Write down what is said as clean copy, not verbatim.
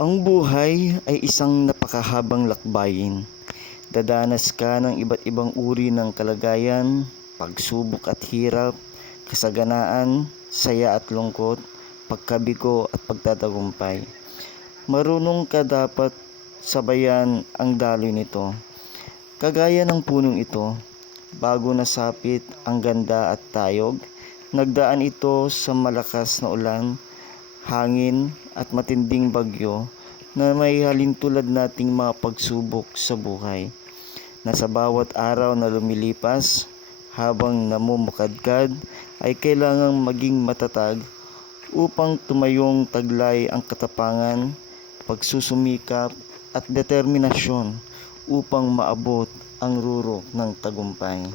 Ang buhay ay isang napakahabang lakbayin. Dadanas ka ng iba't ibang uri ng kalagayan, pagsubok at hirap, kasaganaan, saya at lungkot, pagkabigo at pagtatagumpay. Marunong ka dapat sabayan ang daloy nito. Kagaya ng punong ito, bago nasapit ang ganda at tayog, nagdaan ito sa malakas na ulan, hangin at matinding bagyo na may halintulad nating mga pagsubok sa buhay, na sa bawat araw na lumilipas habang namumukadkad ay kailangang maging matatag upang tumayong taglay ang katapangan, pagsusumikap at determinasyon upang maabot ang rurok ng tagumpay.